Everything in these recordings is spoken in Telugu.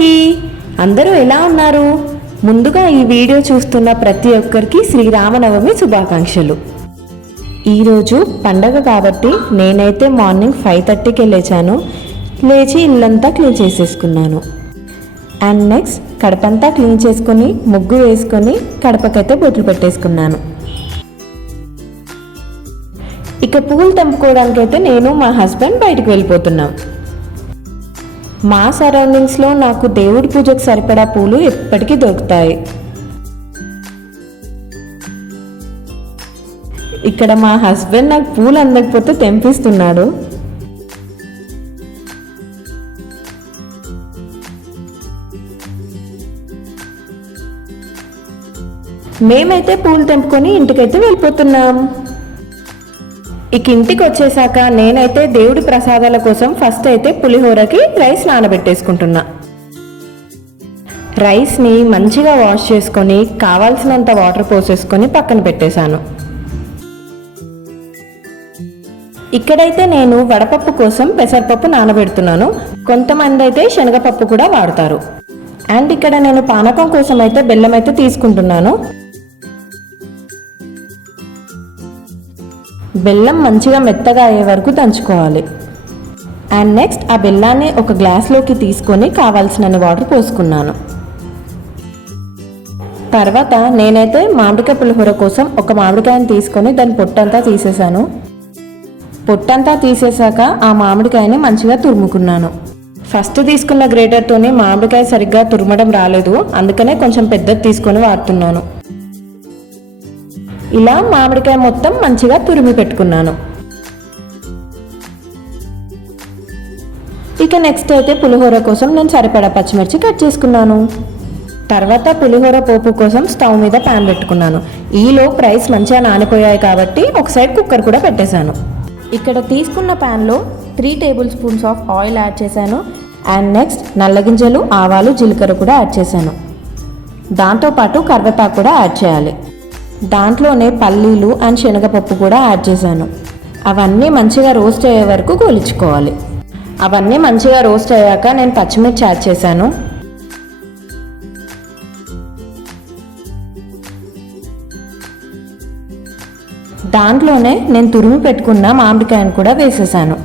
అందరికీ. అందరూ ఎలా ఉన్నారు? ముందుగా ఈ వీడియో చూస్తున్న ప్రతి ఒక్కరికి శ్రీరామనవమి శుభాకాంక్షలు. ఈరోజు పండగ కాబట్టి నేనైతే మార్నింగ్ 5:30కే లేచాను. లేచి ఇల్లంతా క్లీన్ చేసేసుకున్నాను. అండ్ నెక్స్ట్ కడపంతా క్లీన్ చేసుకొని ముగ్గు వేసుకొని కడపకైతే బొట్లు పెట్టేసుకున్నాను. ఇక పూలు తెంపుకోవడానికైతే నేను మా హస్బెండ్ బయటకు వెళ్ళిపోతున్నాం. మా సరౌండింగ్స్లో నాకు దేవుడి పూజకు సరిపడా పూలు ఎప్పటికీ దొరుకుతాయి. ఇక్కడ మా హస్బెండ్ నాకు పూలు అందకపోతే తెంపిస్తున్నాడు. మేమైతే పూలు తెంపుకొని ఇంటికైతే వెళ్ళిపోతున్నాం. ఇక ఇంటికి వచ్చేసాక నేనైతే దేవుడి ప్రసాదాల కోసం ఫస్ట్ అయితే పులిహోరకి రైస్ నానబెట్టేసుకుంటున్నా. రైస్ని మంచిగా వాష్ చేసుకొని కావాల్సినంత వాటర్ పోసేసుకొని పక్కన పెట్టేశాను. ఇక్కడైతే నేను వడపప్పు కోసం పెసరపప్పు నానబెడుతున్నాను. కొంతమంది అయితే శనగపప్పు కూడా వాడతారు. అండ్ ఇక్కడ నేను పానకం కోసం అయితే బెల్లం అయితే తీసుకుంటున్నాను. బెల్లం మంచిగా మెత్తగా అయ్యే వరకు దంచుకోవాలి. అండ్ నెక్స్ట్ ఆ బెల్లాన్ని ఒక గ్లాస్లోకి తీసుకొని కావాల్సినన్ని వాటర్ పోసుకున్నాను. తర్వాత నేనైతే మామిడికాయ పులిహోర కోసం ఒక మామిడికాయని తీసుకొని దాని పొట్టంతా తీసేసాను. పొట్టంతా తీసేసాక ఆ మామిడికాయని మంచిగా తురుముకున్నాను. ఫస్ట్ తీసుకున్న గ్రేటర్తోనే మామిడికాయ సరిగ్గా తురమడం రాలేదు, అందుకనే కొంచెం పెద్దది తీసుకొని వాడుతున్నాను. ఇలా మామిడికాయ మొత్తం మంచిగా తురిమి పెట్టుకున్నాను. ఇక నెక్స్ట్ అయితే పులిహోర కోసం నేను సరిపడా పచ్చిమిర్చి కట్ చేసుకున్నాను. తర్వాత పులిహోర పోపు కోసం స్టవ్ మీద ప్యాన్ పెట్టుకున్నాను. ఈలో రైస్ మంచిగా నానిపోయాయి కాబట్టి ఒక సైడ్ కుక్కర్ కూడా పెట్టేశాను. ఇక్కడ తీసుకున్న ప్యాన్లో 3 table spoons of oil add చేశాను. అండ్ నెక్స్ట్ నల్లగింజలు, ఆవాలు, జీలకర్ర కూడా యాడ్ చేశాను. దాంతోపాటు కరివేపాకు కూడా యాడ్ చేయాలి. దాంట్లోనే పల్లీలు అండ్ శనగపప్పు కూడా యాడ్ చేశాను. అవన్నీ మంచిగా రోస్ట్ అయ్యే వరకు గోలించుకోవాలి. అవన్నీ మంచిగా రోస్ట్ అయ్యాక నేను పచ్చిమిర్చి యాడ్ చేశాను. దాంట్లోనే నేను తురిమి పెట్టుకున్న మామిడికాయను కూడా వేసేసాను.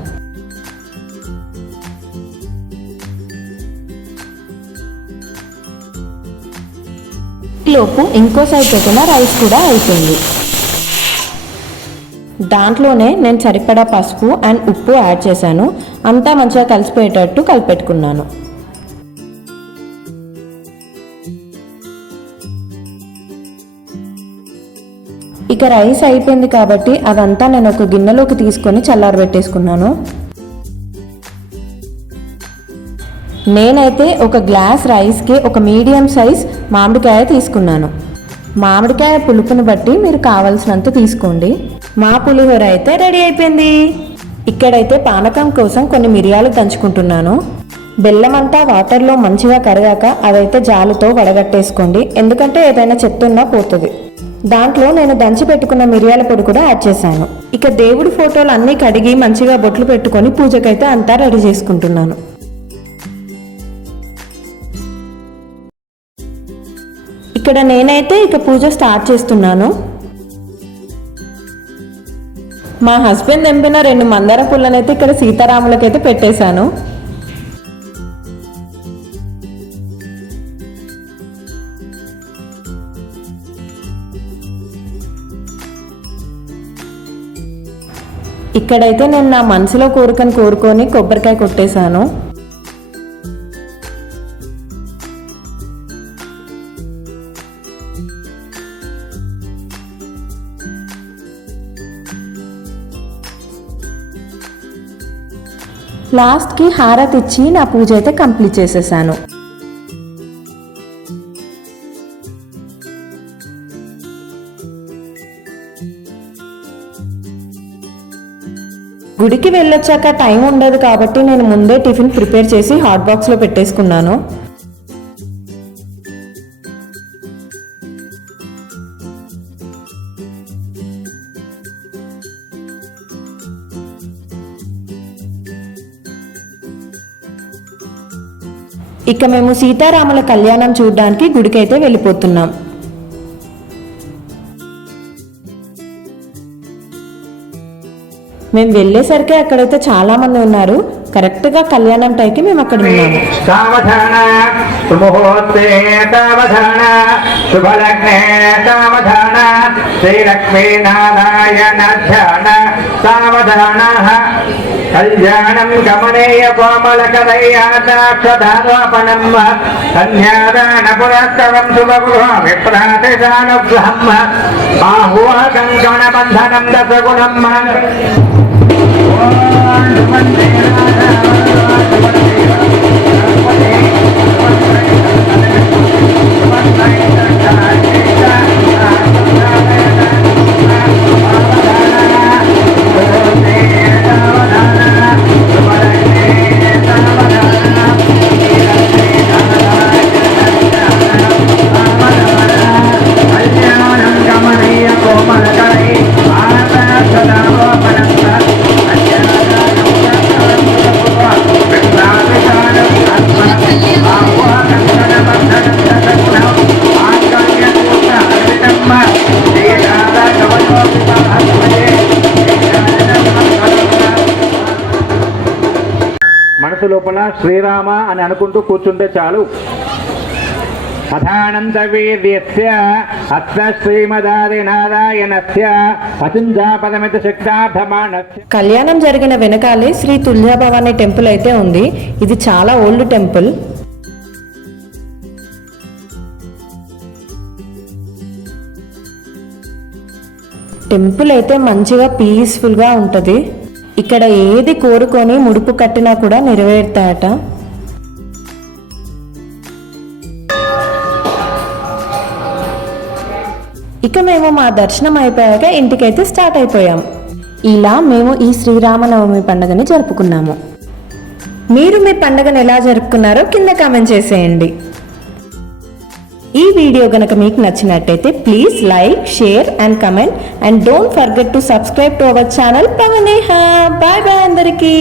లోపు ఇంకో సైడ్ పెట్టిన రైస్ కూడా అయిపోయింది. దాంట్లోనే నేను సరిపడా పసుపు అండ్ ఉప్పు యాడ్ చేశాను. అంతా మంచిగా కలిసిపోయేటట్టు కలిపెట్టుకున్నాను. ఇక రైస్ అయిపోయింది కాబట్టి అదంతా నేను ఒక గిన్నెలోకి తీసుకొని చల్లారబెట్టేసుకున్నాను. నేనైతే ఒక గ్లాస్ రైస్కి ఒక మీడియం సైజ్ మామిడికాయ తీసుకున్నాను. మామిడికాయ పులుపుని బట్టి మీరు కావాల్సినంత తీసుకోండి. మా పులిహోర అయితే రెడీ అయిపోయింది. ఇక్కడైతే పానకం కోసం కొన్ని మిరియాలు దంచుకుంటున్నాను. బెల్లం అంతా వాటర్లో మంచిగా కరిగాక అదైతే జాలుతో వడగట్టేసుకోండి, ఎందుకంటే ఏదైనా చెత్తున్నా పోతుంది. దాంట్లో నేను దంచి పెట్టుకున్న మిరియాల పొడి కూడా యాడ్ చేశాను. ఇక దేవుడి ఫోటోలు అన్నీ కడిగి మంచిగా బొట్లు పెట్టుకొని పూజకైతే అంతా రెడీ చేసుకుంటున్నాను. ఇక్కడ నేనైతే ఇక పూజ స్టార్ట్ చేస్తున్నాను. మా హస్బెండ్ తెంపిన 2 మందార పుల్లనైతే ఇక్కడ సీతారాములకైతే పెట్టేశాను. ఇక్కడైతే నేను నా మనసులో కోరికను కోరుకొని కొబ్బరికాయ కొట్టేశాను. లాస్ట్కి హారతి ఇచ్చి నా పూజ అయితే కంప్లీట్ చేసేసాను. గుడికి వెళ్ళొచ్చాక టైం ఉండదు కాబట్టి నేను ముందే టిఫిన్ ప్రిపేర్ చేసి హాట్ బాక్స్లో పెట్టేసుకున్నాను. ఇక మేము సీతారాముల కళ్యాణం చూడడానికి గుడికైతే వెళ్ళిపోతున్నాం. మేము వెళ్ళేసరికి అక్కడైతే చాలా మంది ఉన్నారు. కరెక్ట్ గా కళ్యాణం టైంకి మేము అక్కడ ఉన్నాము. సావధాన సుముహూర్తే సావధాన శుభలగ్నే సావధాన శ్రీలక్ష్మీ నారాయణ ధ్యాన సావధాన కళ్యాణం గమనేయ కోమలకదయాదాక్షదారోపణం కన్యాదాన పురస్కరం శుభగృహ విప్రాతిశానుగ్రహం బాహువ కంకణ బంధనం దశగుణం మనసు లోపల శ్రీరామ అని అనుకుంటూ కూర్చుంటే చాలు. అథానంత వీర్యస్య అత్ర శ్రీమదాదినారాయణస్య అచింజాపదమిత శక్తార్థమానస్య. కళ్యాణం జరిగిన వెనకాలే శ్రీ తుల్యాభవాని టెంపుల్ అయితే ఉంది. ఇది చాలా ఓల్డ్ టెంపుల్. టెంపుల్ అయితే మంచిగా పీస్ఫుల్గా ఉంటుంది. ఇక్కడ ఏది కోరుకొని ముడుపు కట్టినా కూడా నెరవేరుతాయట. ఇక మేము మా దర్శనం అయిపోయాక ఇంటికైతే స్టార్ట్ అయిపోయాం. ఇలా మేము ఈ శ్రీరామనవమి పండుగని జరుపుకున్నాము. మీరు మీ పండుగను ఎలా జరుపుకున్నారో కింద కామెంట్ చేసేయండి. ఈ వీడియో గనక మీకు నచ్చినట్టయితే please like, share and comment and don't forget to subscribe to our channel పవనేహ. బాయ్ బాయ్ అందరికీ.